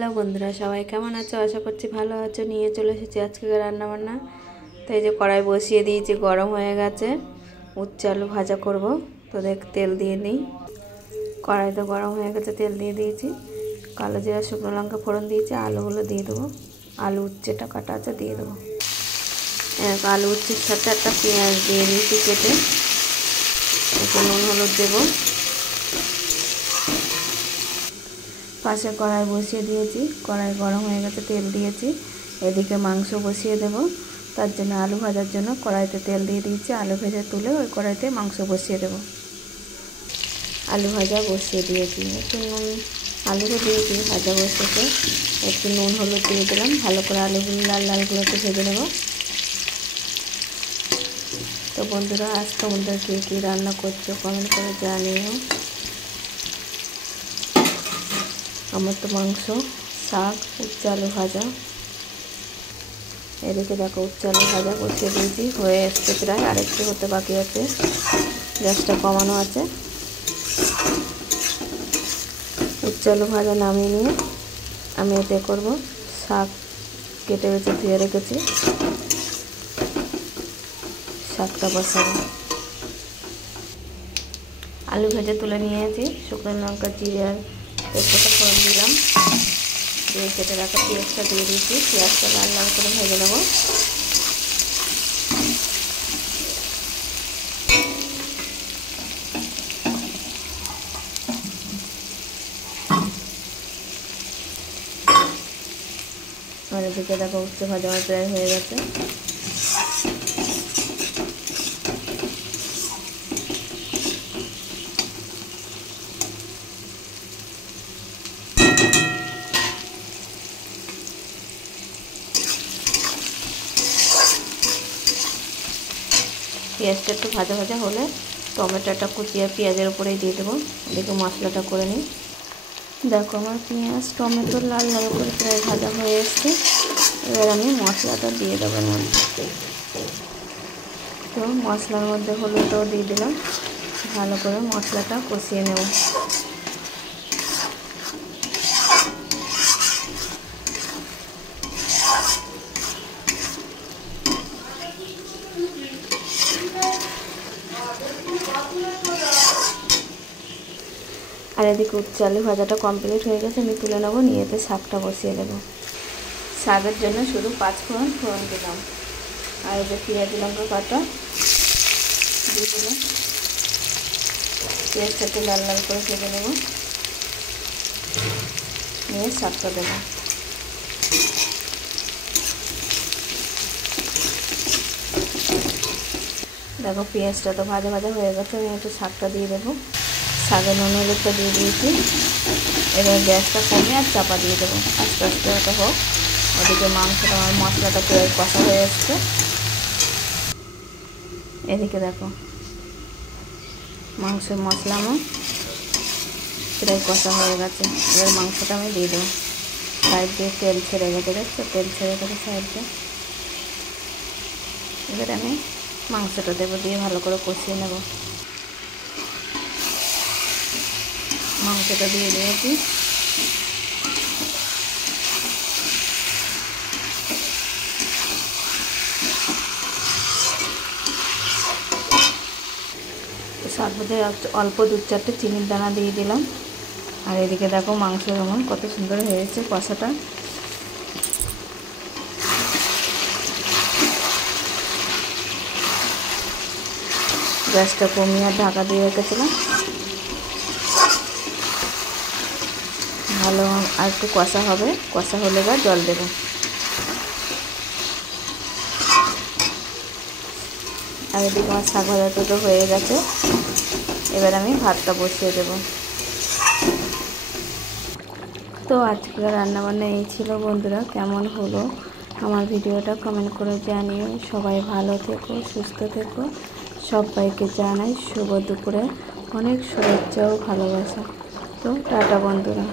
Hello বন্ধুরা, সবাই কেমন আছো? আশা করছি ভালো আছো। নিয়ে চলে এসেছি আজকে রান্না বান্না। তো এই যে কড়াই বসিয়ে দিয়েছি, গরম হয়ে গেছে। উচ্ছে আলু ভাজা করব। তো দেখ, তেল দিয়ে নিই। কড়াই তো গরম হয়ে গেছে, তেল দিয়ে দিয়েছি। কালো জিরা শুকনো লঙ্কা ফোড়ন দিয়েছি। আলুগুলো দিয়ে দেবো। আলু উচ্ছেটা কাটা আছে, দিয়ে দেবো। আলু উচ্ছের সাথে একটা পেঁয়াজ দিয়ে দিয়েছি কেটে। একটু নুন হলুদ দেবো। পাশে কড়াই বসিয়ে দিয়েছি। কড়াই গরম হয়ে গেছে, তেল দিয়েছি। এদিকে মাংস বসিয়ে দেব। তার জন্য আলু ভাজার জন্য কড়াইতে তেল দিয়ে দিয়েছি। আলু ভেজে তুলে ওই কড়াইতে মাংস বসিয়ে দেব। আলু ভাজা বসিয়ে দিয়েছি। একটু নুন, আলুটা দিয়েছি, ভাজা বসেছে। একটু নুন হলুদ দিয়ে দিলাম। ভালো করে আলুগুলো লাল লালগুলোতে ভেজে নেব। তো বন্ধুরা, আজ তোমাদের কী রান্না করছো কমেন্ট করে জানিও। আমার তো মাংস, শাক, উচ্ছে আলু ভাজা। এদিকে দেখো, উচ্ছে আলু ভাজা বসিয়ে দিয়েছি, হয়ে এসছে প্রায়। আরেকটু হতে বাকি আছে, গ্যাসটা কমানো আছে। উচ্ছে আলু ভাজা নামিয়ে নিয়ে আমি এতে করব শাক। কেটে বেছে ধুয়ে রেখেছি, শাকটা বসাবো। আলু ভেজে তুলে নিয়েছি। শুকনো লঙ্কা জিরে আর তেজপাতা ফোড়ন দিলাম। দিয়ে কেটে রাখা পেঁয়াজটা দিয়ে দিয়েছি। পেঁয়াজটা লাল লাল করে ভেজে নেবো। আর এদিকে দেখো, উচ্ছে ভাজা আমার প্রায় হয়ে গেছে। পেঁয়াজটা একটু ভাজা ভাজা হলে টমেটোটা কুচিয়ে পেঁয়াজের উপরেই দিয়ে দেবো। এদিকে মশলাটা করে নিই। দেখো, আমার পেঁয়াজ টমেটো লাল লাল করে প্রায় ভাজা হয়ে এসছে। এবার আমি মশলাটা দিয়ে দেবো এর মধ্যে। তো মশলার মধ্যে হলুদও দিয়ে দিলাম। ভালো করে মশলাটা কষিয়ে নেব। আর এদিকে উচ্ছে আলু ভাজাটা কমপ্লিট হয়ে গেছে, আমি তুলে নেবো। নিয়ে এতে শাকটা বসিয়ে দেবো। শাকের জন্য শুধু 5 ফোড়ন দিলাম। আর এই যে পেঁয়াজ লঙ্কা কাটা দিয়ে দিলাম। পেঁয়াজটাকে লাল লাল করে ভেজে নেব। নিয়ে শাকটা দেবো। দেখো, পেঁয়াজটা তো ভাজা ভাজা হয়ে গেছে। আমি একটু শাকটা দিয়ে দেবো। শাকের নুন হলুদটা দিয়ে দিয়েছি। এবার গ্যাসটা কমে আর চাপা দিয়ে দেবো। আস্তে আস্তে ওটা হোক। ওদিকে মাংসটা, আমার মশলাটা প্রায় কষা হয়ে এসছে। এদিকে দেখো, মাংসের মশলা আমার প্রায় কষা হয়ে গেছে। এবার মাংসটা আমি দিয়ে দেবো। সাইড দিয়ে তেল ছেড়ে গেছে, দেখছো? তেল ছেড়ে গেছে সাইড দিয়ে। এবার আমি মাংসটা দেবো, দিয়ে ভালো করে কষিয়ে নেব। মাংসটা দিয়ে দিয়েছি। শাক ভাজায় অল্প 2-4টে চিনির দানা দিয়ে দিলাম। আর এদিকে দেখো, মাংস যেমন কত সুন্দর হয়েছে কষাটা। গ্যাসটা কমিয়ে আর ঢাকা দিয়ে রেখেছিলাম। ভালো আর একটু কষা হবে। কষা হলে বা জল দেবো। আর এদিকে আমার শাক ভাজাটা তো হয়ে গেছে। এবার আমি ভাতটা বসিয়ে দেবো। তো আজকের রান্নাবান্না এই ছিল বন্ধুরা। কেমন হলো আমার ভিডিওটা কমেন্ট করে জানিও। সবাই ভালো থেকো, সুস্থ থেকো। সবাইকে জানাই শুভ দুপুরে অনেক শুভেচ্ছা ও ভালোবাসা। তো টাটা বন্ধুরা।